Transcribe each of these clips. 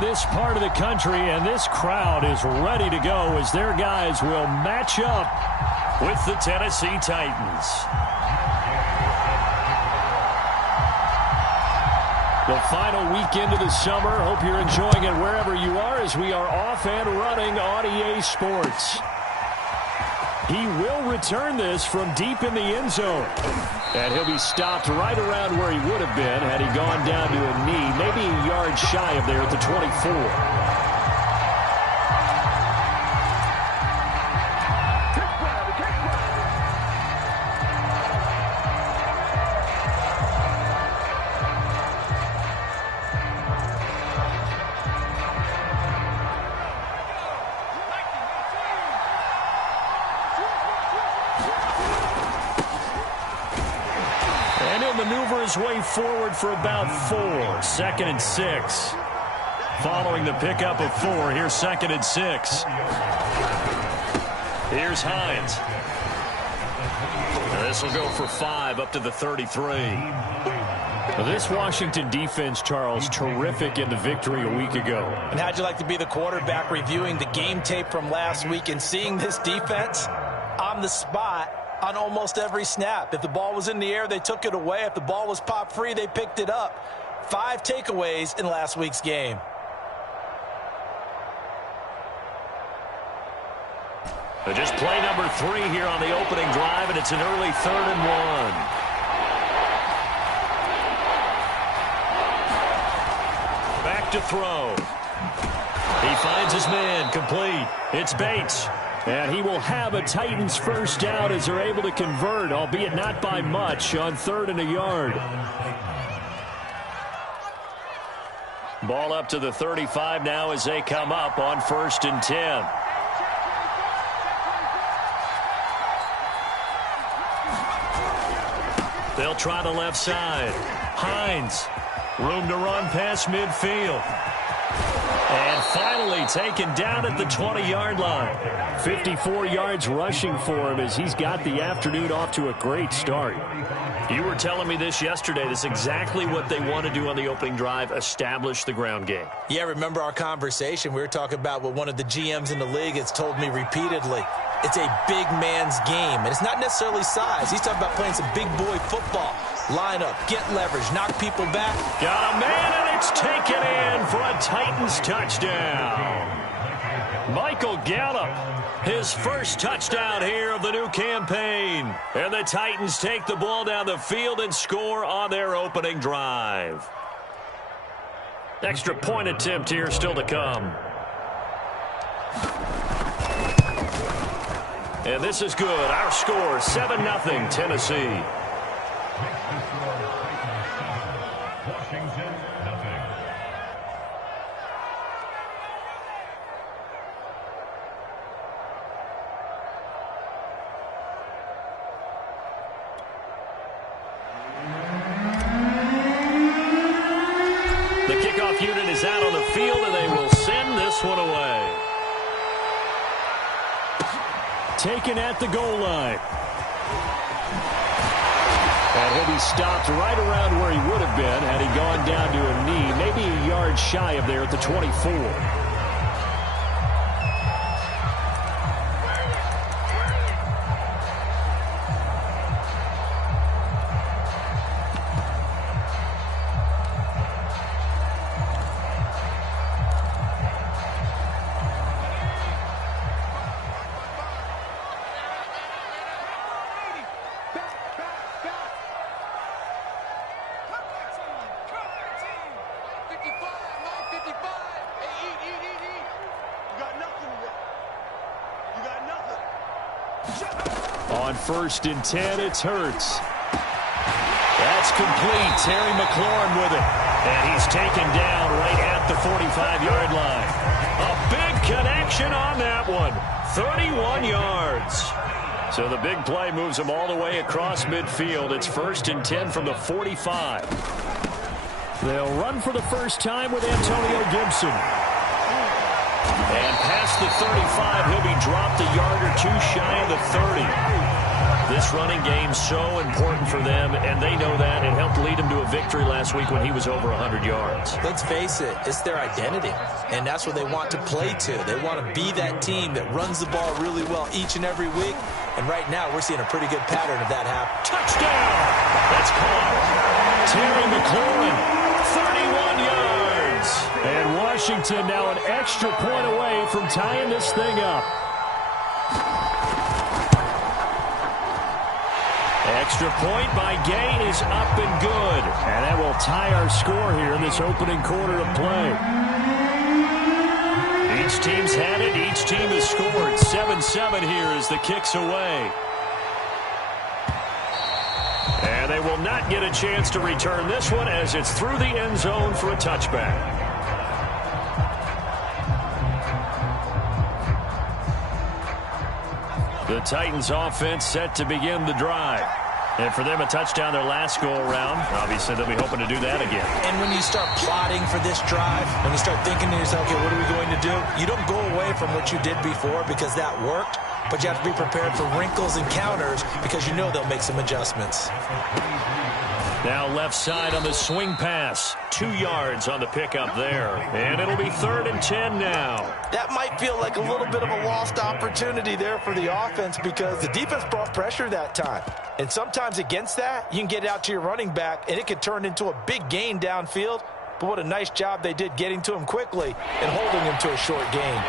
this part of the country, and this crowd is ready to go as their guys will match up with the Tennessee Titans. The final weekend of the summer. Hope you're enjoying it wherever you are as we are off and running on EA Sports. He will return this from deep in the end zone. And he'll be stopped right around where he would have been had he gone down to a knee, maybe a yard shy of there at the 24. Maneuver his way forward for about 4. 2nd and 6. Following the pickup of 4, here's 2nd and 6. Here's Hines. This will go for 5 up to the 33. This Washington defense, Charles, terrific in the victory a week ago. And how'd you like to be the quarterback reviewing the game tape from last week and seeing this defense on the spot on almost every snap? If the ball was in the air, they took it away. If the ball was pop free, they picked it up. 5 takeaways in last week's game. Just play number 3 here on the opening drive, and it's an early 3rd and 1. Back to throw. He finds his man, complete. It's Bates. And he will have a Titans first down as they're able to convert, albeit not by much, on 3rd and a yard. Ball up to the 35 now as they come up on 1st and 10. They'll try the left side. Hines, room to run past midfield. And finally taken down at the 20-yard line. 54 yards rushing for him as he's got the afternoon off to a great start. You were telling me this yesterday. This is exactly what they want to do on the opening drive, establish the ground game. Yeah, remember our conversation? We were talking about what one of the GMs in the league has told me repeatedly. It's a big man's game, and it's not necessarily size. He's talking about playing some big boy football. Line up, get leverage, knock people back. Got a man, and it's taken in for a Titans touchdown. Michael Gallup, his first touchdown here of the new campaign. And the Titans take the ball down the field and score on their opening drive. Extra point attempt here still to come. And this is good. Our score, 7-0 Tennessee. The kickoff unit is out on the field, and they will send this one away. Taken at the goal line. And he'll be stopped right around where he would have been had he gone down to a knee, maybe a yard shy of there at the 24. On 1st and 10, it's Hurts. That's complete. Terry McLaurin with it. And he's taken down right at the 45-yard line. A big connection on that one. 31 yards. So the big play moves him all the way across midfield. It's 1st and 10 from the 45. They'll run for the first time with Antonio Gibson. And past the 35, he'll be dropped a yard or two shy of the 30. This running game's so important for them, and they know that. It helped lead them to a victory last week when he was over 100 yards. Let's face it, it's their identity, and that's what they want to play to. They want to be that team that runs the ball really well each and every week, and right now we're seeing a pretty good pattern of that happen. Touchdown! That's caught. Terry McLaurin, 31 yards. And Washington now an extra point away from tying this thing up. Extra point by Gay is up and good. And that will tie our score here in this opening quarter of play. Each team's had it. Each team has scored. 7-7 here as the kick's away. And they will not get a chance to return this one as it's through the end zone for a touchback. The Titans offense set to begin the drive. And for them, a touchdown their last go-around. Obviously, they'll be hoping to do that again. And when you start plotting for this drive, when you start thinking to yourself, okay, what are we going to do? You don't go away from what you did before because that worked, but you have to be prepared for wrinkles and counters because you know they'll make some adjustments. Now left side on the swing pass. 2 yards on the pickup there. And it'll be 3rd and 10 now. That might feel like a little bit of a lost opportunity there for the offense because the defense brought pressure that time. And sometimes against that, you can get out to your running back, and it could turn into a big gain downfield. But what a nice job they did getting to him quickly and holding him to a short gain.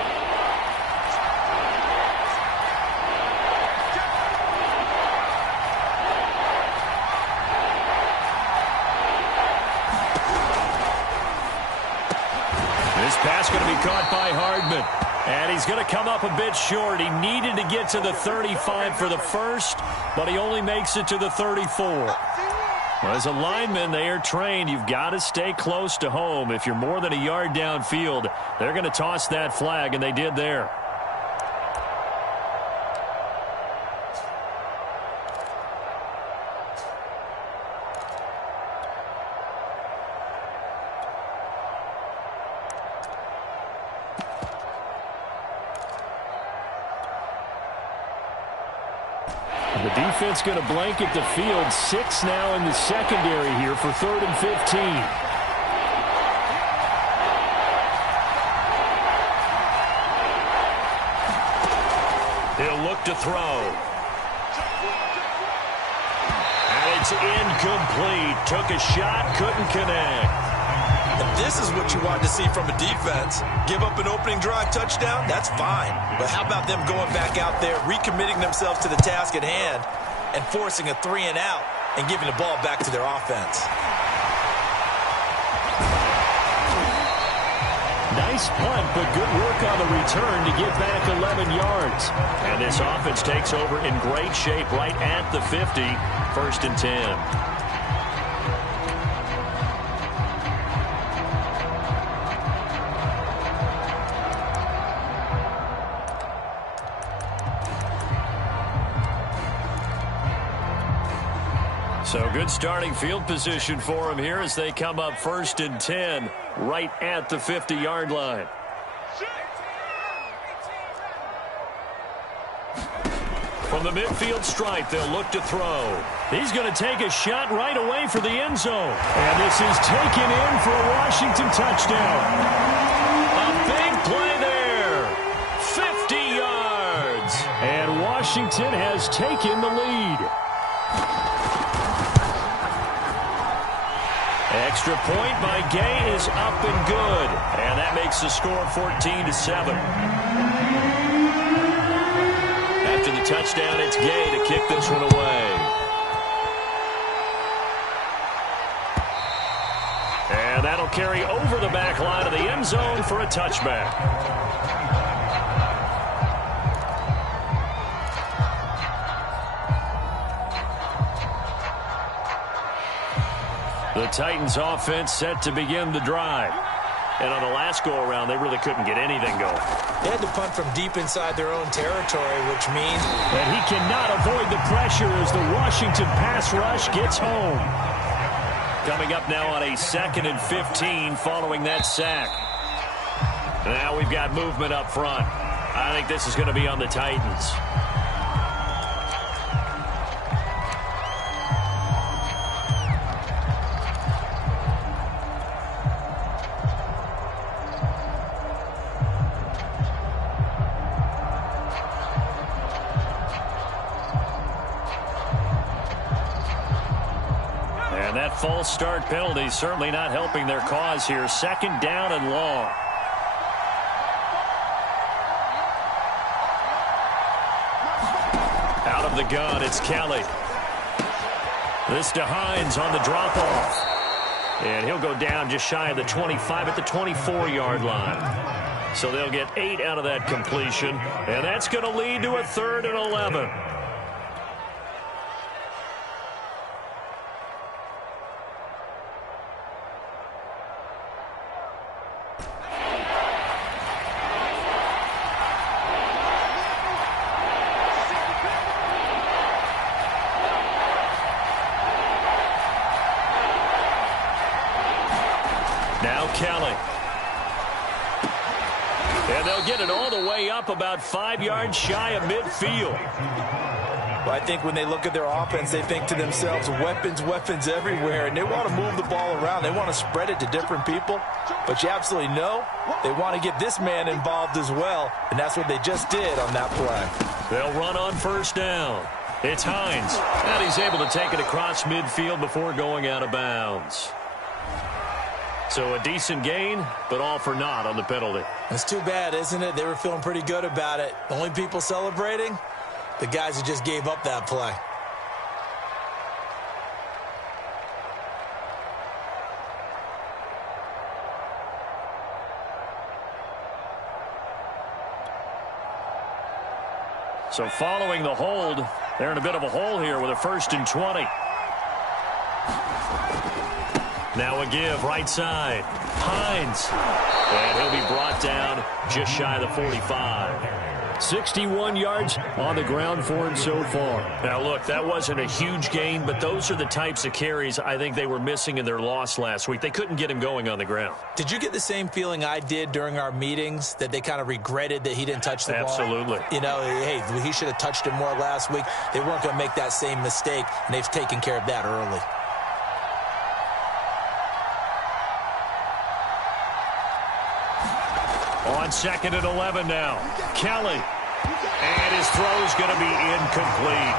Pass going to be caught by Hardman. And he's going to come up a bit short. He needed to get to the 35 for the first, but he only makes it to the 34. Well, as a lineman, they are trained. You've got to stay close to home. If you're more than a yard downfield, they're going to toss that flag, and they did there. The defense going to blanket the field. 6 now in the secondary here for 3rd and 15. He'll look to throw. And it's incomplete. Took a shot, couldn't connect. If this is what you want to see from a defense, give up an opening drive touchdown, that's fine. But how about them going back out there, recommitting themselves to the task at hand, and forcing a 3 and out and giving the ball back to their offense? Nice punt, but good work on the return to get back 11 yards. And this offense takes over in great shape right at the 50, 1st and 10. So good starting field position for them here as they come up 1st and 10 right at the 50-yard line. From the midfield stripe, they'll look to throw. He's going to take a shot right away for the end zone. And this is taken in for a Washington touchdown. A big play there. 50 yards. And Washington has taken the lead. Extra point by Gay is up and good. And that makes the score 14-7. After the touchdown, it's Gay to kick this one away. And that'll carry over the back line of the end zone for a touchback. The Titans offense set to begin the drive. And on the last go-around, they really couldn't get anything going. They had to punt from deep inside their own territory, which means that he cannot avoid the pressure as the Washington pass rush gets home. Coming up now on a 2nd and 15 following that sack. Now we've got movement up front. I think this is going to be on the Titans. false start penalty certainly not helping their cause here. 2nd down and long. Out of the gun, it's Kelly. This to Hines on the drop-off. And he'll go down just shy of the 25 at the 24-yard line. So they'll get 8 out of that completion. And that's going to lead to a 3rd and 11. Now Kelly. And they'll get it all the way up about 5 yards shy of midfield. Well, I think when they look at their offense, they think to themselves, weapons, weapons everywhere, and they want to move the ball around. They want to spread it to different people, but you absolutely know they want to get this man involved as well, and that's what they just did on that play. They'll run on 1st down. It's Hines, and he's able to take it across midfield before going out of bounds. So a decent gain, but all for naught on the penalty. It's too bad, isn't it? They were feeling pretty good about it. The only people celebrating, the guys who just gave up that play. So following the hold, they're in a bit of a hole here with a 1st and 20. Now a give, right side. Hines. And he'll be brought down just shy of the 45. 61 yards on the ground for him so far. Now, look, that wasn't a huge gain, but those are the types of carries I think they were missing in their loss last week. They couldn't get him going on the ground. Did you get the same feeling I did during our meetings, that they kind of regretted that he didn't touch the ball? Absolutely. You know, hey, he should have touched it more last week. They weren't going to make that same mistake, and they've taken care of that early. On 2nd and 11 now. Kelly. And his throw is going to be incomplete.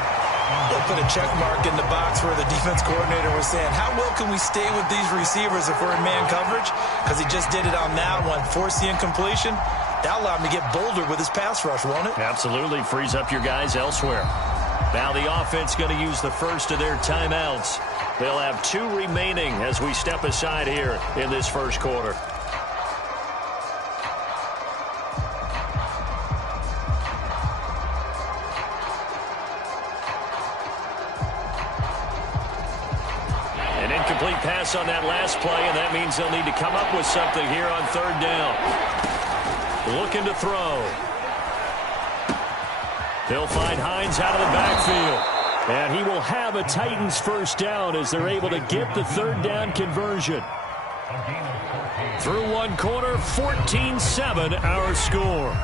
They put a check mark in the box where the defense coordinator was saying, how well can we stay with these receivers if we're in man coverage? Because he just did it on that one, forced the incompletion. That allowed him to get bolder with his pass rush, won't it? Absolutely. Frees up your guys elsewhere. Now the offense going to use the first of their timeouts. They'll have 2 remaining as we step aside here in this first quarter. Incomplete pass on that last play, and that means they'll need to come up with something here on 3rd down. Looking to throw. They'll find Hines out of the backfield. And he will have a Titans 1st down as they're able to get the 3rd down conversion. Through 1 quarter, 14-7 our score.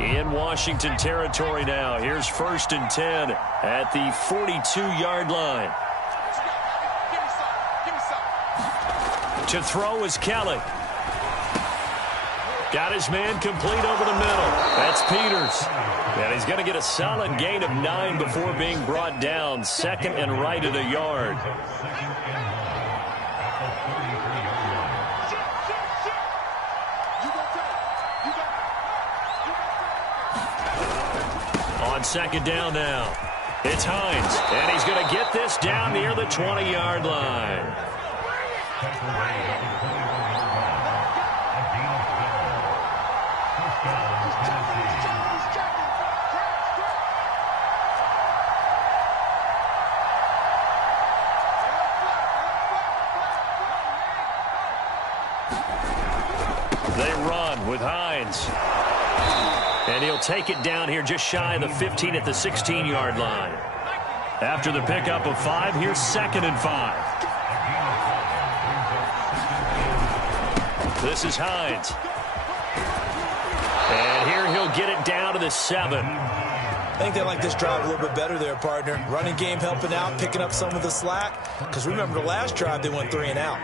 In Washington territory now. Here's 1st and 10 at the 42-yard line. To throw is Kelly. Got his man complete over the middle. That's Peters. And he's going to get a solid gain of 9 before being brought down. 2nd and right at a yard. On 2nd down now. It's Hines. And he's going to get this down near the 20-yard line. They run with Hines. And he'll take it down here just shy of the 15 at the 16-yard line. After the pickup of 5, here's 2nd and 5. This is Hines. And here he'll get it down to the 7. I think they like this drive a little bit better there, partner. Running game helping out, picking up some of the slack. Because remember the last drive, they went 3 and out.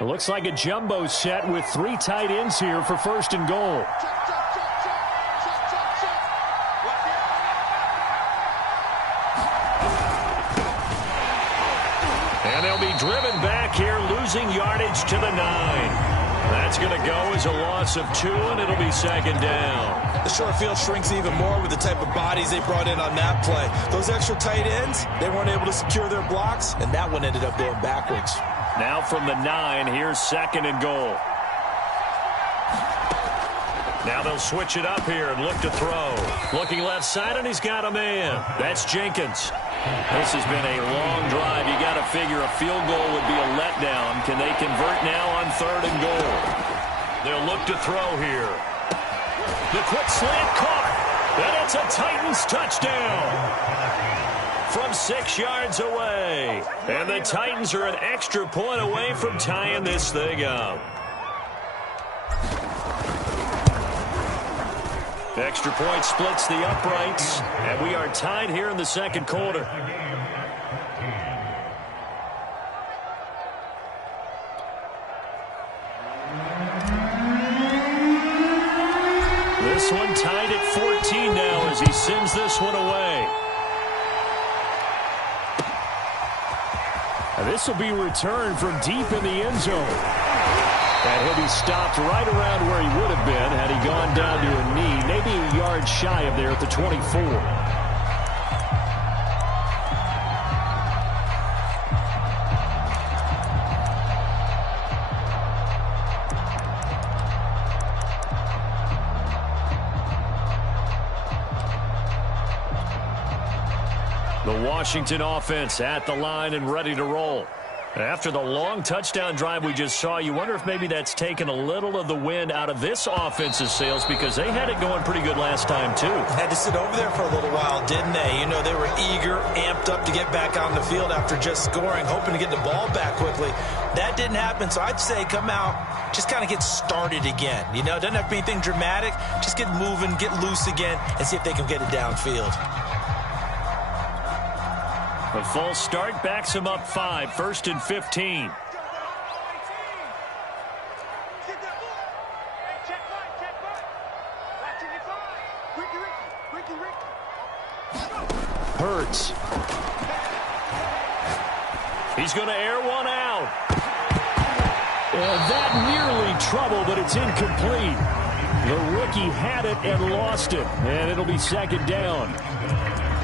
It looks like a jumbo set with 3 tight ends here for 1st and goal. And they'll be driven back here, losing yardage to the 9. That's going to go as a loss of 2, and it'll be 2nd down. The short field shrinks even more with the type of bodies they brought in on that play. Those extra tight ends, they weren't able to secure their blocks, and that one ended up going backwards. Now from the 9, here's 2nd and goal. Now they'll switch it up here and look to throw. Looking left side, and he's got a man. That's Jenkins. This has been a long drive. You got to figure a field goal would be a letdown. Can they convert now on 3rd and goal? They'll look to throw here. The quick slant caught. And it's a Titans touchdown from 6 yards away. And the Titans are an extra point away from tying this thing up. Extra point splits the uprights, and we are tied here in the 2nd quarter. This one tied at 14 now as he sends this one away. And this will be returned from deep in the end zone. And he'll be stopped right around where he would have been had he gone down to a knee, maybe a yard shy of there at the 24. The Washington offense at the line and ready to roll. After the long touchdown drive we just saw, you wonder if maybe that's taken a little of the wind out of this offense's sails because they had it going pretty good last time, too. Had to sit over there for a little while, didn't they? You know, they were eager, amped up to get back on the field after just scoring, hoping to get the ball back quickly. That didn't happen, so I'd say come out, just kind of get started again. You know, it doesn't have to be anything dramatic. Just get moving, get loose again, and see if they can get it downfield. The false start backs him up 5, 1st and 15. Hurts. He's going to air one out. That nearly trouble, but it's incomplete. The rookie had it and lost it, and it'll be 2nd down.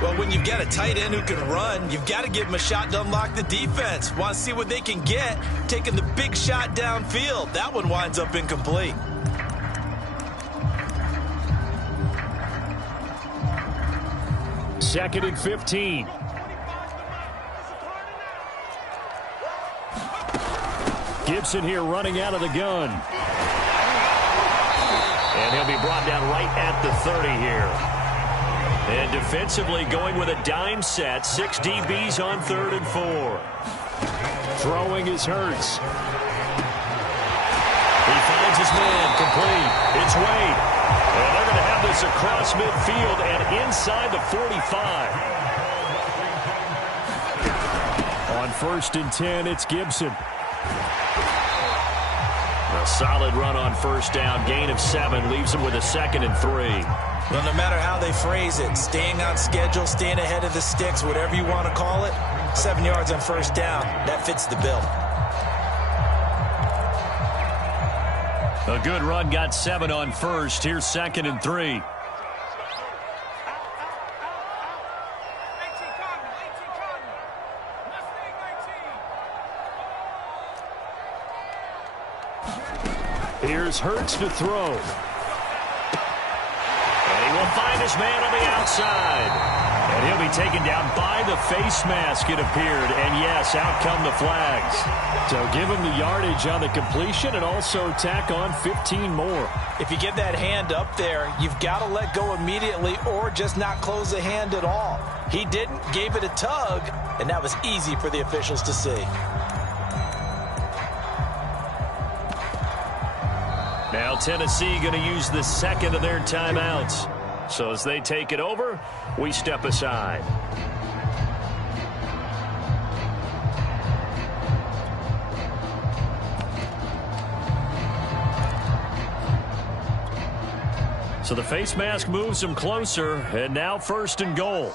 Well, when you've got a tight end who can run, you've got to give him a shot to unlock the defense. Want to see what they can get, taking the big shot downfield. That one winds up incomplete. Second and 15. Gibson here running out of the gun. And he'll be brought down right at the 30 here. And defensively going with a dime set. 6 DBs on 3rd and 4. Throwing is Hurts. He finds his man complete. It's Wade. And they're going to have this across midfield and inside the 45. On 1st and 10, it's Gibson. A solid run on 1st down. Gain of 7 leaves him with a 2nd and 3. Well, no matter how they phrase it, staying on schedule, staying ahead of the sticks, whatever you want to call it, 7 yards on 1st down, that fits the bill. A good run, got 7 on 1st. Here's 2nd and 3. Here's Hurts to throw. He will find his man on the outside. And he'll be taken down by the face mask, it appeared. And, yes, out come the flags. So give him the yardage on the completion and also tack on 15 more. If you get that hand up there, you've got to let go immediately or just not close the hand at all. He didn't, gave it a tug, and that was easy for the officials to see. Now Tennessee going to use the second of their timeouts. So as they take it over, we step aside. So the face mask moves him closer, and now 1st and goal.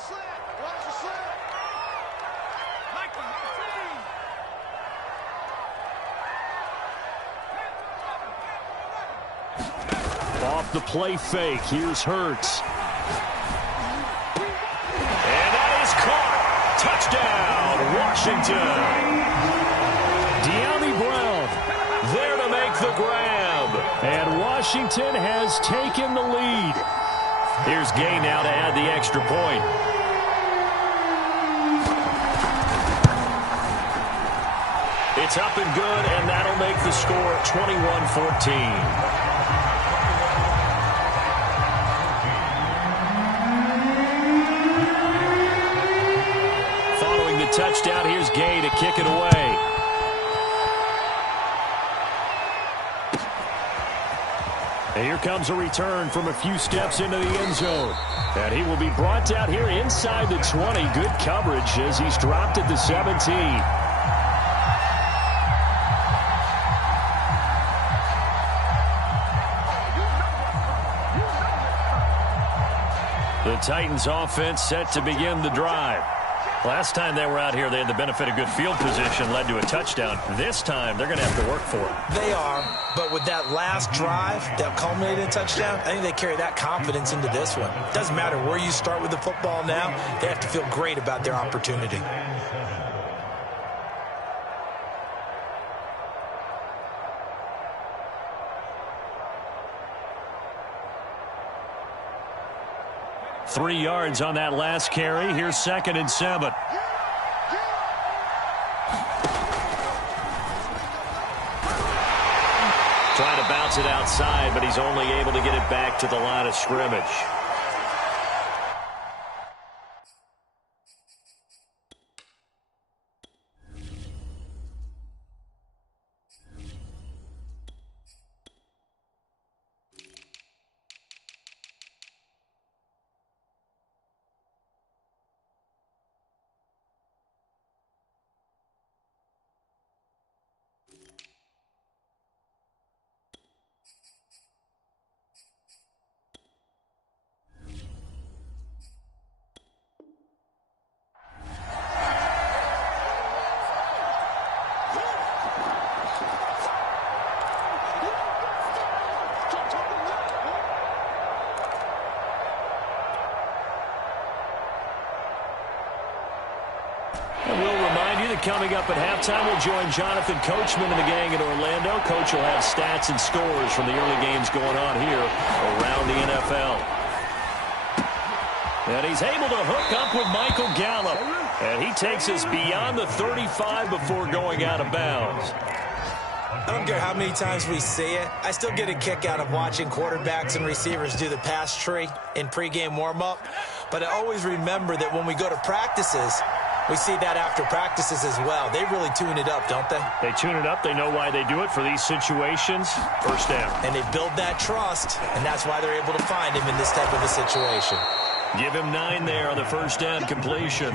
Off the play fake, here's Hurts. And that is caught. Touchdown, Washington. De'Ami Brown there to make the grab. And Washington has taken the lead. Here's Gay now to add the extra point. It's up and good, and that'll make the score 21-14. Touchdown, here's Gay to kick it away. And here comes a return from a few steps into the end zone. And he will be brought down here inside the 20. Good coverage as he's dropped at the 17. The Titans offense set to begin the drive. Last time they were out here, they had the benefit of good field position, led to a touchdown. This time, they're going to have to work for it. They are, but with that last drive that culminated in a touchdown, I think they carry that confidence into this one. It doesn't matter where you start with the football now, they have to feel great about their opportunity. Three yards on that last carry. Here's 2nd and 7. Trying to bounce it outside, but he's only able to get it back to the line of scrimmage. Coming up at halftime, we'll join Jonathan Coachman and the gang in Orlando. Coach will have stats and scores from the early games going on here around the NFL. And he's able to hook up with Michael Gallup. And he takes us beyond the 35 before going out of bounds. I don't care how many times we see it. I still get a kick out of watching quarterbacks and receivers do the pass tree in pregame warm-up. But I always remember that when we go to practices, we see that after practices as well. They really tune it up, don't they? They tune it up. They know why they do it for these situations. First down. And they build that trust, and that's why they're able to find him in this type of a situation. Give him 9 there on the first down completion.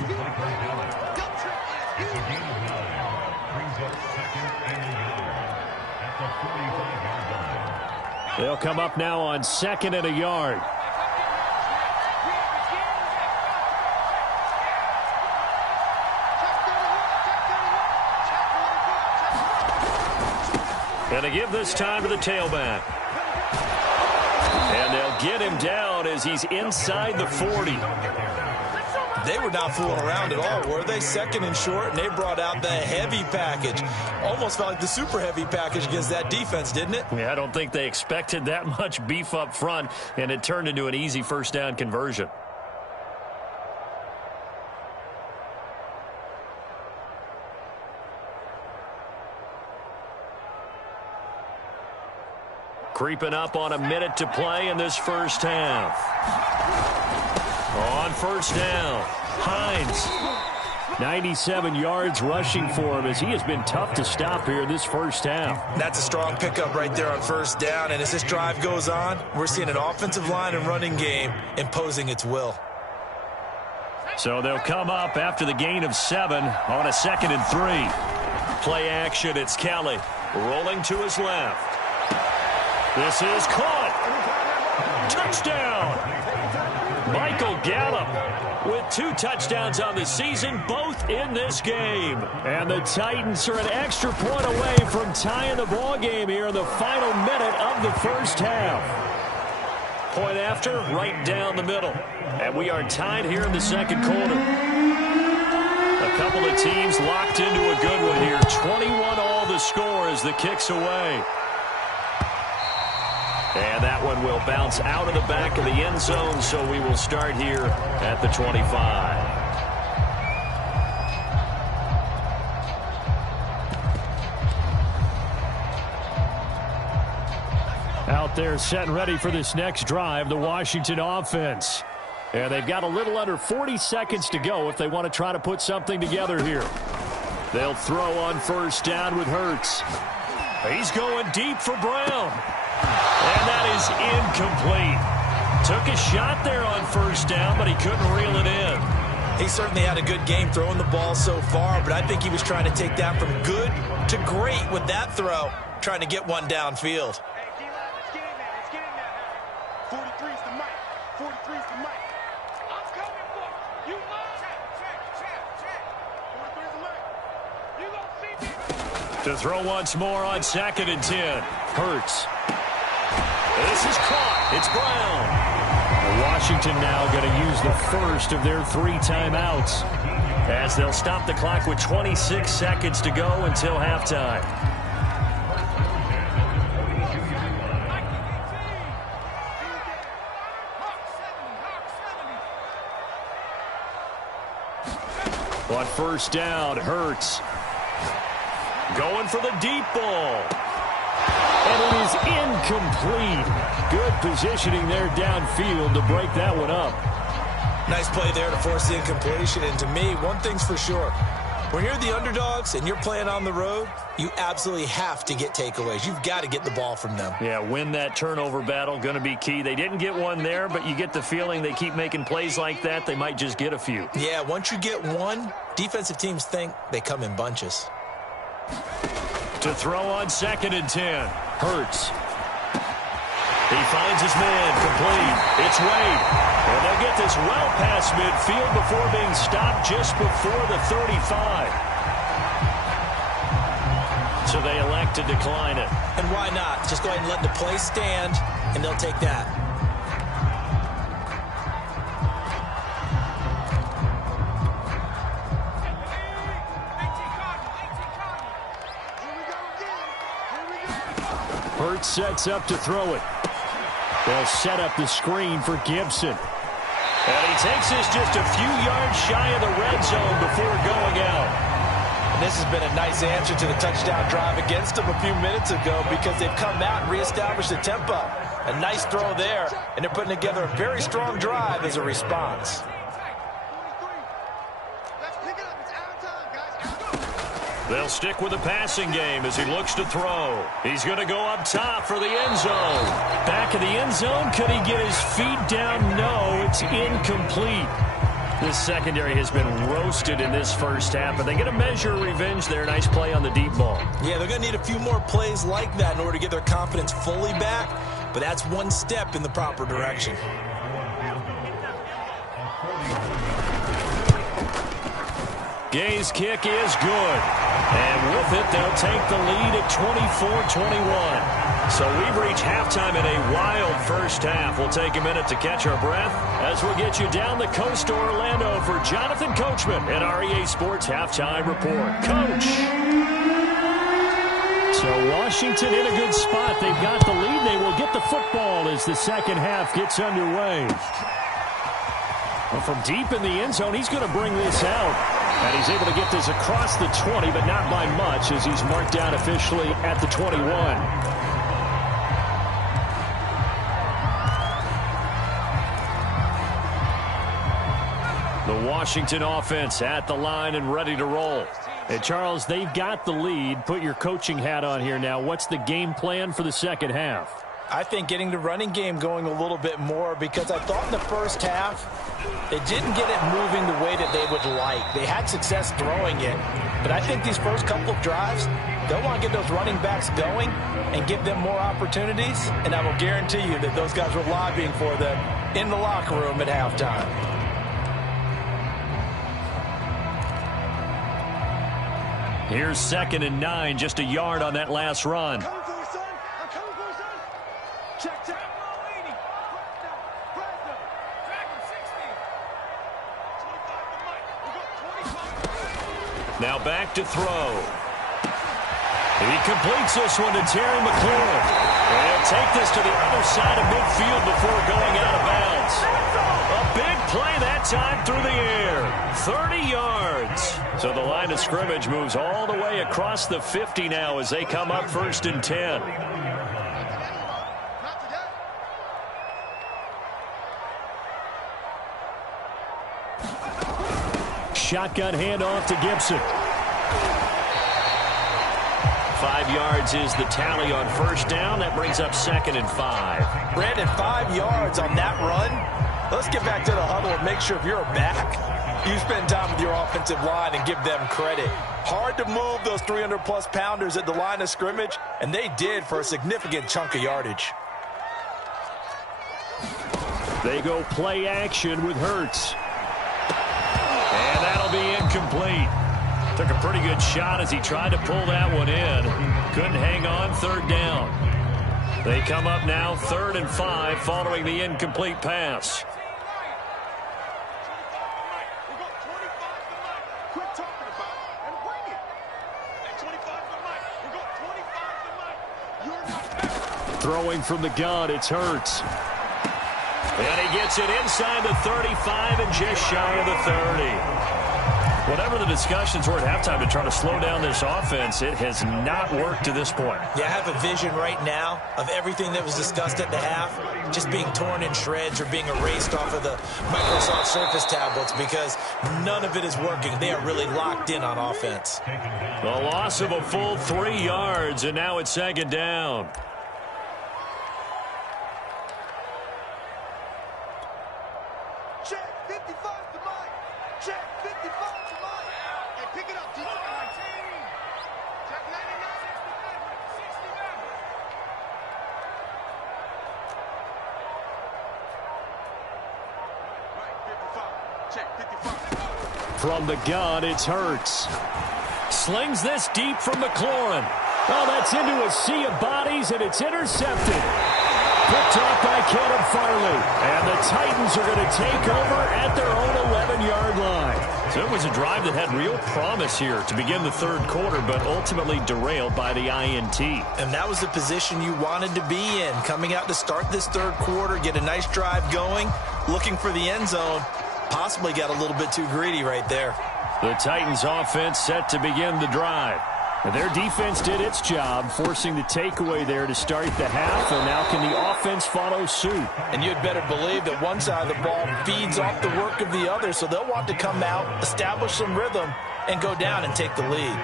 They'll come up now on 2nd and a yard. And they give this time to the tailback. And they'll get him down as he's inside the 40. They were not fooling around at all, were they? 2nd and short, and they brought out the heavy package. Almost felt like the super heavy package against that defense, didn't it? Yeah, I don't think they expected that much beef up front, and it turned into an easy first down conversion. Creeping up on a minute to play in this first half. On first down, Hines. 97 yards rushing for him as he has been tough to stop here this first half. That's a strong pickup right there on first down, and as this drive goes on, we're seeing an offensive line and running game imposing its will. So they'll come up after the gain of 7 on a 2nd and 3. Play action, it's Kelly rolling to his left. This is caught. Touchdown. Michael Gallup with 2 touchdowns on the season, both in this game. And the Titans are an extra point away from tying the ball game here in the final minute of the first half. Point after, right down the middle. And we are tied here in the second quarter. A couple of teams locked into a good one here. 21-all the score as the kick's away. And that one will bounce out of the back of the end zone, so we will start here at the 25. Out there set and ready for this next drive, the Washington offense. And they've got a little under 40 seconds to go if they want to try to put something together here. They'll throw on first down with Hurts. He's going deep for Brown. And that is incomplete. Took a shot there on first down, but he couldn't reel it in. He certainly had a good game throwing the ball so far, but I think he was trying to take that from good to great with that throw, trying to get one downfield. To throw once more on 2nd and 10. Hurts. This is caught. It's Brown. Washington now going to use the first of their 3 timeouts as they'll stop the clock with 26 seconds to go until halftime. On first down, Hurts. Going for the deep ball. And it is incomplete. Good positioning there downfield to break that one up. Nice play there to force the incompletion. And to me, one thing's for sure. When you're the underdogs and you're playing on the road, you absolutely have to get takeaways. You've got to get the ball from them. Yeah, win that turnover battle, going to be key. They didn't get one there, but you get the feeling they keep making plays like that, they might just get a few. Yeah, once you get one, defensive teams think they come in bunches. To throw on 2nd and 10. Hurts. He finds his man complete. It's Wade. And they'll get this well past midfield before being stopped just before the 35. So they elect to decline it. And why not? Just go ahead and let the play stand, and they'll take that. Hurts sets up to throw it. They'll set up the screen for Gibson. And he takes this just a few yards shy of the red zone before going out. And this has been a nice answer to the touchdown drive against them a few minutes ago because they've come out and reestablished the tempo. A nice throw there, and they're putting together a very strong drive as a response. They'll stick with the passing game as he looks to throw. He's going to go up top for the end zone. Back of the end zone. Could he get his feet down? No, it's incomplete. This secondary has been roasted in this first half, but they get a measure of revenge there. Nice play on the deep ball. Yeah, they're going to need a few more plays like that in order to get their confidence fully back, but that's one step in the proper direction. Gay's kick is good. And with it, they'll take the lead at 24-21. So we've reached halftime in a wild first half. We'll take a minute to catch our breath as we get you down the coast to Orlando for Jonathan Coachman at REA Sports Halftime Report. Coach. So Washington in a good spot. They've got the lead. They will get the football as the second half gets underway. Well, from deep in the end zone, he's going to bring this out. And he's able to get this across the 20, but not by much as he's marked down officially at the 21. The Washington offense at the line and ready to roll. And Charles, they've got the lead. Put your coaching hat on here now. What's the game plan for the second half? I think getting the running game going a little bit more, because I thought in the first half they didn't get it moving the way that they would like. They had success throwing it, but I think these first couple of drives, they'll want to get those running backs going and give them more opportunities, and I will guarantee you that those guys were lobbying for them in the locker room at halftime. Here's 2nd and 9, just a yard on that last run. Now back to throw. He completes this one to Terry McLaurin. He'll take this to the other side of midfield before going out of bounds. A big play that time through the air. 30 yards. So the line of scrimmage moves all the way across the 50 now as they come up 1st and 10. Shotgun handoff to Gibson. 5 yards is the tally on 1st down. That brings up 2nd and 5. Brandon, 5 yards on that run. Let's get back to the huddle and make sure if you're a back, you spend time with your offensive line and give them credit. Hard to move those 300-plus pounders at the line of scrimmage, and they did for a significant chunk of yardage. They go play action with Hurts. And that'll be incomplete. Took a pretty good shot as he tried to pull that one in. Couldn't hang on, 3rd down. They come up now 3rd and 5 following the incomplete pass. Throwing from the gun, it's Hurts. And he gets it inside the 35 and just shy of the 30. Whatever the discussions were at halftime to try to slow down this offense, it has not worked to this point. Yeah, I have a vision right now of everything that was discussed at the half just being torn in shreds or being erased off of the Microsoft Surface tablets, because none of it is working. They are really locked in on offense. The loss of a full 3 yards, and now it's 2nd down. From the gun, it's Hurts. Slings this deep from McLaurin. Oh, that's into a sea of bodies, and it's intercepted. Picked off by Caleb Farley. And the Titans are going to take over at their own 11-yard line. So it was a drive that had real promise here to begin the 3rd quarter, but ultimately derailed by the INT. And that was the position you wanted to be in, coming out to start this 3rd quarter, get a nice drive going, looking for the end zone. Possibly got a little bit too greedy right there. The Titans offense set to begin the drive. And their defense did its job, forcing the takeaway there to start the half, and now can the offense follow suit? And you'd better believe that one side of the ball feeds off the work of the other, so they'll want to come out, establish some rhythm, and go down and take the lead.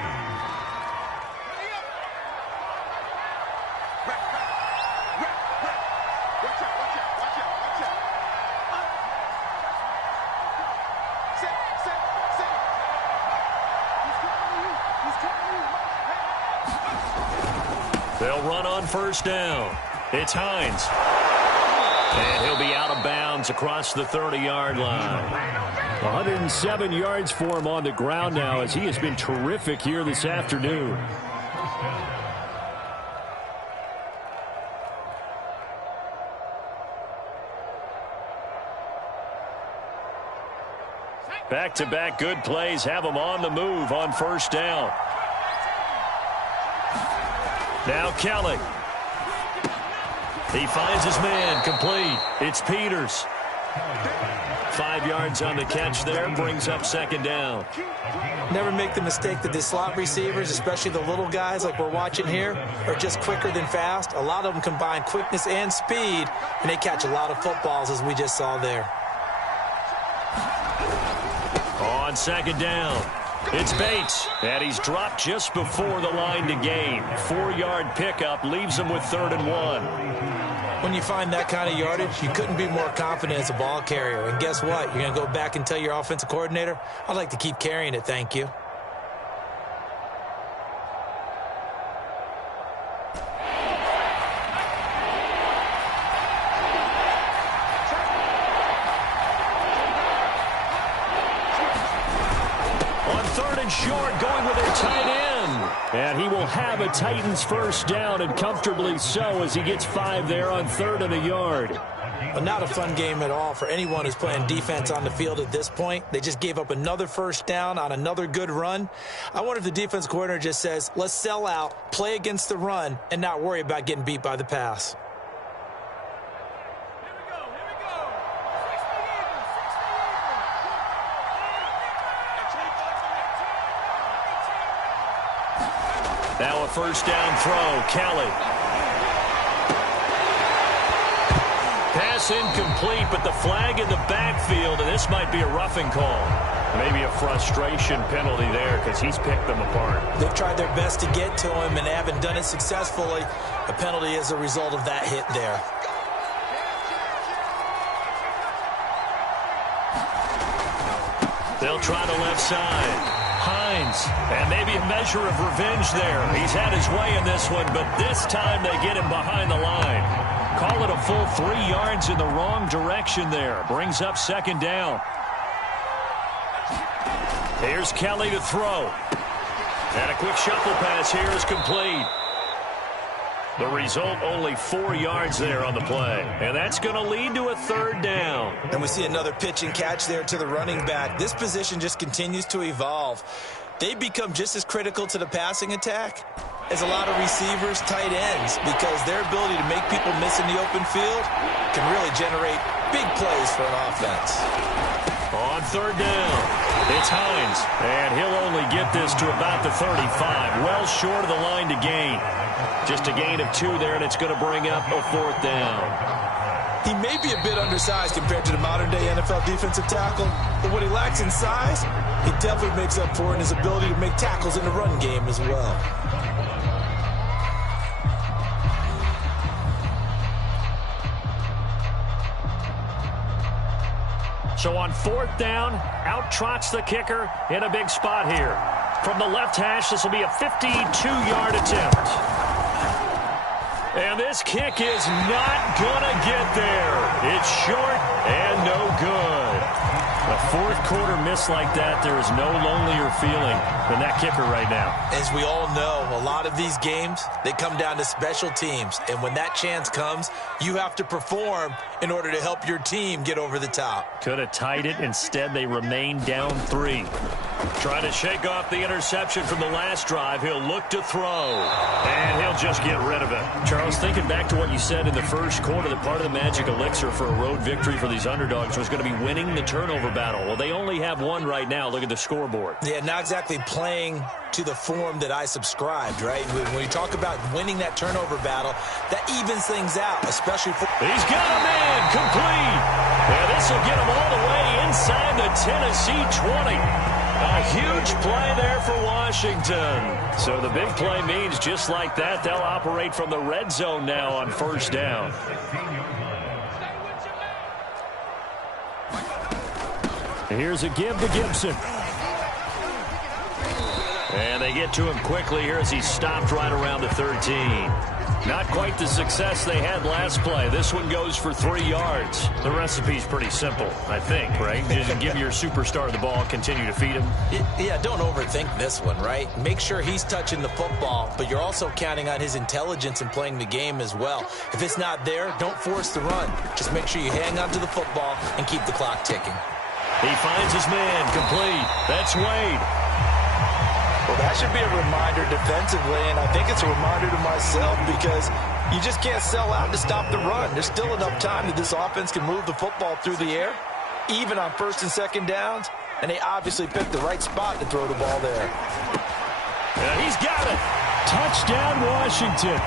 They'll run on 1st down. It's Hines. And he'll be out of bounds across the 30-yard line. 107 yards for him on the ground now, as he has been terrific here this afternoon. Back-to-back good plays have him on the move on 1st down. Now Kelly. He finds his man, complete. It's Peters. 5 yards on the catch there, brings up 2nd down. Never make the mistake that the slot receivers, especially the little guys like we're watching here, are just quicker than fast. A lot of them combine quickness and speed, and they catch a lot of footballs, as we just saw there. On second down, it's Bates, and he's dropped just before the line to gain. 4-yard pickup leaves him with 3rd and 1. When you find that kind of yardage, you couldn't be more confident as a ball carrier. And guess what? You're going to go back and tell your offensive coordinator, I'd like to keep carrying it, thank you. Short, going with their tight end. And he will have a Titans first down, and comfortably so, as he gets 5 there on 3rd and a yard. Well, not a fun game at all for anyone who's playing defense on the field at this point. They just gave up another first down on another good run. I wonder if the defense coordinator just says, let's sell out, play against the run, and not worry about getting beat by the pass. Now a first down throw, Kelly. Pass incomplete, but the flag in the backfield, and this might be a roughing call. Maybe a frustration penalty there because he's picked them apart. They've tried their best to get to him and haven't done it successfully. A penalty as a result of that hit there. They'll try the left side. Hines, and maybe a measure of revenge there. He's had his way in this one, but this time they get him behind the line. Call it a full 3 yards in the wrong direction there. Brings up 2nd down. Here's Kelly to throw. And a quick shuffle pass here is complete. The result, only 4 yards there on the play. And that's going to lead to a 3rd down. And we see another pitch and catch there to the running back. This position just continues to evolve. They become just as critical to the passing attack as a lot of receivers, tight ends, because their ability to make people miss in the open field can really generate big plays for an offense. On 3rd down, it's Hines. And he'll only get this to about the 35. Well short of the line to gain. Just a gain of 2 there, and it's going to bring up a 4th down. He may be a bit undersized compared to the modern-day NFL defensive tackle, but what he lacks in size, he definitely makes up for in his ability to make tackles in the run game as well. So on 4th down, out trots the kicker in a big spot here. From the left hash, this will be a 52-yard attempt. And this kick is not going to get there. It's short and no good. A 4th quarter miss like that, there is no lonelier feeling than that kicker right now. As we all know, a lot of these games, they come down to special teams. And when that chance comes, you have to perform in order to help your team get over the top. Could have tied it. Instead, they remain down 3. Trying to shake off the interception from the last drive. He'll look to throw, and he'll just get rid of it. Charles, thinking back to what you said in the first quarter, that part of the magic elixir for a road victory for these underdogs was going to be winning the turnover battle. Well, they only have 1 right now. Look at the scoreboard. Yeah, not exactly playing to the form that I subscribed, right? When you talk about winning that turnover battle, that evens things out, especially for... He's got a man complete. Yeah, this will get him all the way inside the Tennessee 20. A huge play there for Washington. So the big play means just like that, they'll operate from the red zone now on 1st down. Here's a give to Gibson. And they get to him quickly here as he's stopped right around the 13. Not quite the success they had last play. This one goes for 3 yards. The recipe's pretty simple, I think, right? Just give your superstar the ball, continue to feed him. Yeah, don't overthink this one, right? Make sure he's touching the football, but you're also counting on his intelligence in playing the game as well. If it's not there, don't force the run. Just make sure you hang on to the football and keep the clock ticking. He finds his man complete. That's Wade. Well, that should be a reminder defensively, and I think it's a reminder to myself because you just can't sell out to stop the run. There's still enough time that this offense can move the football through the air, even on 1st and 2nd downs, and they obviously picked the right spot to throw the ball there. Yeah, he's got it. Touchdown, Washington.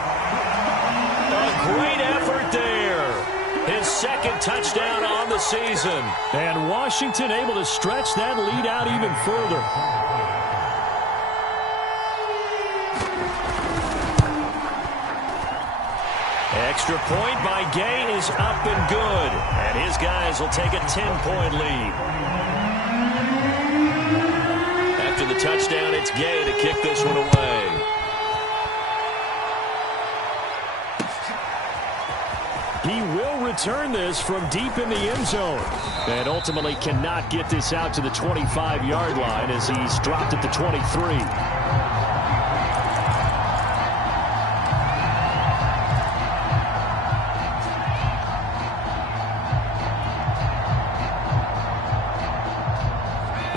A great effort there. His his second touchdown on the season. And Washington able to stretch that lead out even further. Extra point by Gay is up and good. And his guys will take a 10-point lead. After the touchdown, it's Gay to kick this one away. He will return this from deep in the end zone. And ultimately cannot get this out to the 25-yard line as he's dropped at the 23.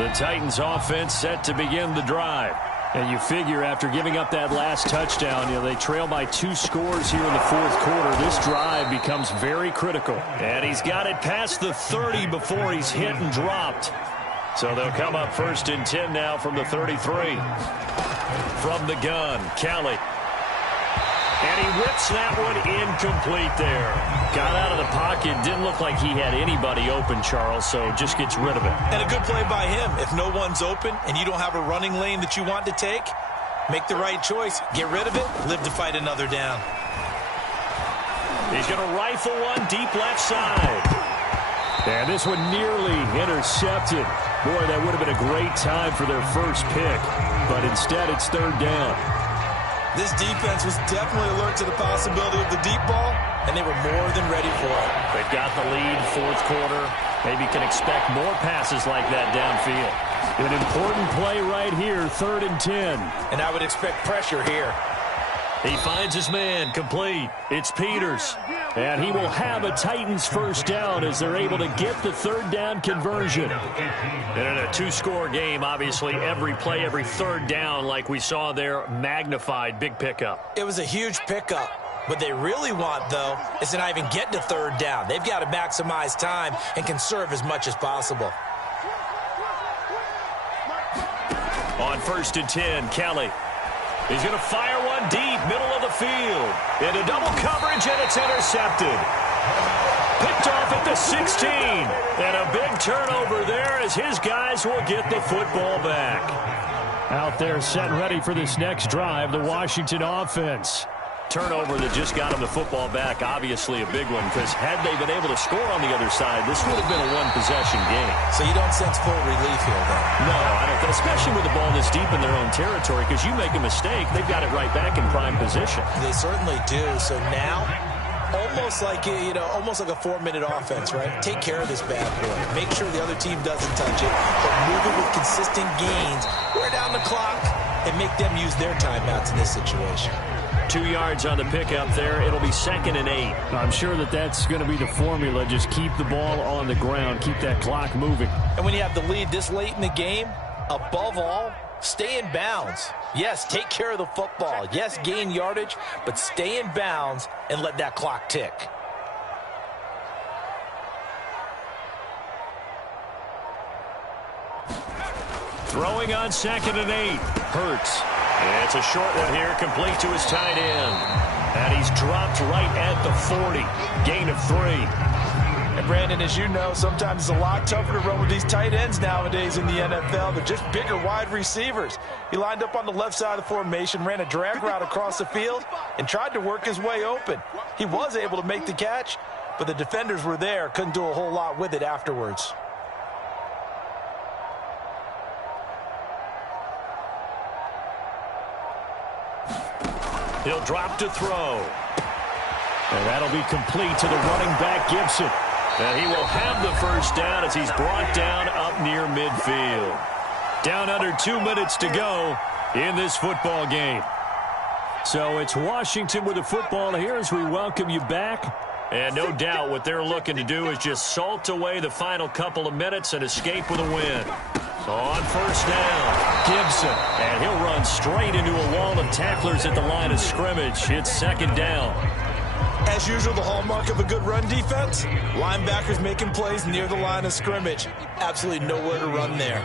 The Titans offense set to begin the drive. And you figure after giving up that last touchdown, they trail by 2 scores here in the fourth quarter. This drive becomes very critical. And he's got it past the 30 before he's hit and dropped. So they'll come up 1st and 10 now from the 33. From the gun, Kelly. And he whips that one incomplete there. Got out of the pocket. Didn't look like he had anybody open, Charles, so just gets rid of it. And a good play by him. If no one's open and you don't have a running lane that you want to take, make the right choice. Get rid of it. Live to fight another down. He's going to rifle one deep left side. And this one nearly intercepted. Boy, that would have been a great time for their first pick. But instead, it's 3rd down. This defense was definitely alert to the possibility of the deep ball, and they were more than ready for it. They've got the lead, fourth quarter. Maybe can expect more passes like that downfield. An important play right here, 3rd and 10. And I would expect pressure here. He finds his man, complete. It's Peters. And he will have a Titans first down as they're able to get the 3rd down conversion. And in a 2-score game, obviously every play, every 3rd down, like we saw there, magnified, big pickup. It was a huge pickup. What they really want, though, is to not even get to 3rd down. They've got to maximize time and conserve as much as possible. On 1st and 10, Kelly. He's going to fire one deep, middle of the field. Into double coverage, and it's intercepted. Picked off at the 16. And a big turnover there as his guys will get the football back. Out there set ready for this next drive, the Washington offense. Turnover that just got him the football back, obviously a big one, because had they been able to score on the other side, this would have been a one-possession game. So you don't sense full relief here, though? No, I don't, especially with the ball this deep in their own territory, because you make a mistake, they've got it right back in prime position. They certainly do. So now, almost like a 4-minute offense, right? Take care of this bad boy. Make sure the other team doesn't touch it, but move it with consistent gains, wear down the clock, and make them use their timeouts in this situation. 2 yards on the pickup there. It'll be 2nd and 8. I'm sure that's going to be the formula. Just keep the ball on the ground. Keep that clock moving. And when you have the lead this late in the game, above all, stay in bounds. Yes, take care of the football. Yes, gain yardage, but stay in bounds and let that clock tick. Throwing on 2nd and 8. Hurts. And it's a short one here, complete to his tight end. And he's dropped right at the 40. Gain of 3. And Brandon, as you know, sometimes it's a lot tougher to run with these tight ends nowadays in the NFL. They're just bigger wide receivers. He lined up on the left side of the formation, ran a drag route across the field, and tried to work his way open. He was able to make the catch, but the defenders were there, couldn't do a whole lot with it afterwards. He'll drop to throw. And that'll be complete to the running back, Gibson. And he will have the first down as he's brought down up near midfield. Down under 2 minutes to go in this football game. So it's Washington with the football here as we welcome you back. And no doubt what they're looking to do is just salt away the final couple of minutes and escape with a win. On first down, Gibson, and he'll run straight into a wall of tacklers at the line of scrimmage. It's 2nd down. As usual, the hallmark of a good run defense, linebackers making plays near the line of scrimmage. Absolutely nowhere to run there.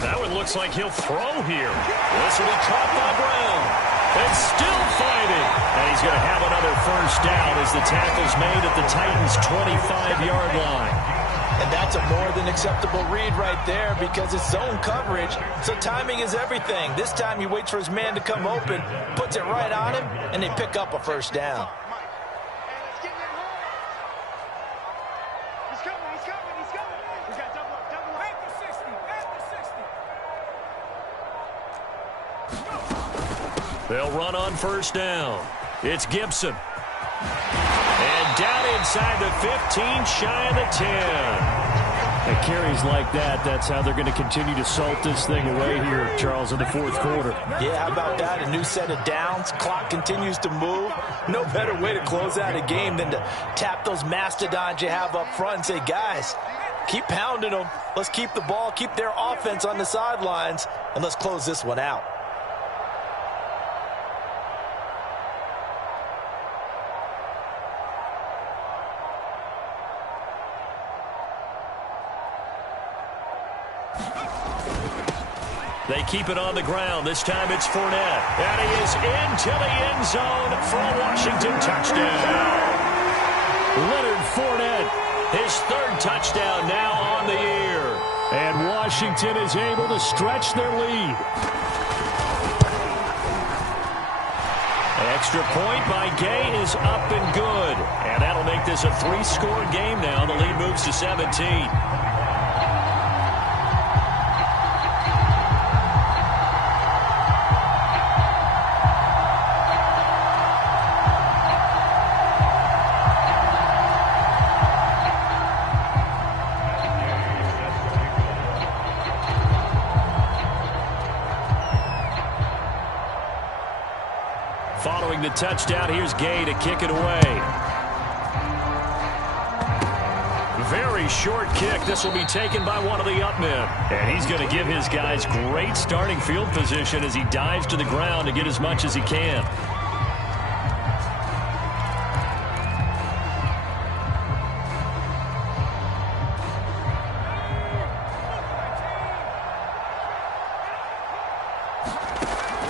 That one looks like he'll throw here. This will be caught by Brown. And still fighting. And he's going to have another first down as the tackle's made at the Titans' 25-yard line. And that's a more than acceptable read right there because it's zone coverage, so timing is everything. This time he waits for his man to come open, puts it right on him, and they pick up a first down. They'll run on first down. It's Gibson. And down inside the 15, shy of the 10. And carries like that, that's how they're going to continue to salt this thing away here, Charles, in the fourth quarter. Yeah, how about that? A new set of downs. Clock continues to move. No better way to close out a game than to tap those mastodons you have up front and say, guys, keep pounding them. Let's keep the ball, keep their offense on the sidelines, and let's close this one out. They keep it on the ground. This time it's Fournette. And he is into the end zone for a Washington touchdown. Leonard Fournette, his third touchdown now on the year. And Washington is able to stretch their lead. An extra point by Gay is up and good. And that'll make this a 3-score game now. The lead moves to 17. Following the touchdown, here's Gay to kick it away. Very short kick. This will be taken by one of the up men. And he's going to give his guys great starting field position as he dives to the ground to get as much as he can.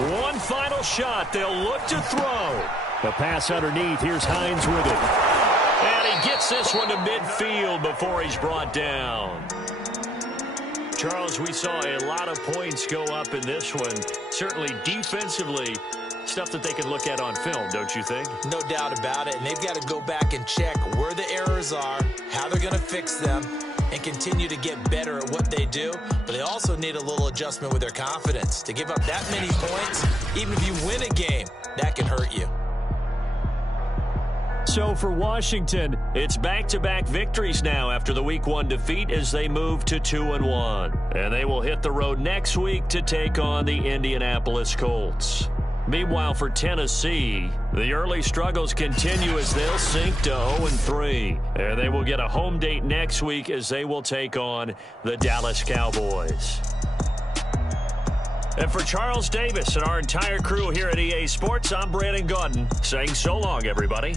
One final shot. They'll look to throw. The pass underneath. Here's Hines with it. And he gets this one to midfield before he's brought down. Charles, we saw a lot of points go up in this one. Certainly defensively, stuff that they can look at on film, don't you think? No doubt about it. And they've got to go back and check where the errors are, how they're going to fix them, and continue to get better at what they do. But they also need a little adjustment with their confidence. To give up that many points, even if you win a game, that can hurt you. So for Washington, it's back-to-back victories now after the Week 1 defeat as they move to 2-1. And they will hit the road next week to take on the Indianapolis Colts. Meanwhile, for Tennessee, the early struggles continue as they'll sink to 0-3. And they will get a home date next week as they will take on the Dallas Cowboys. And for Charles Davis and our entire crew here at EA Sports, I'm Brandon Gaudin saying so long, everybody.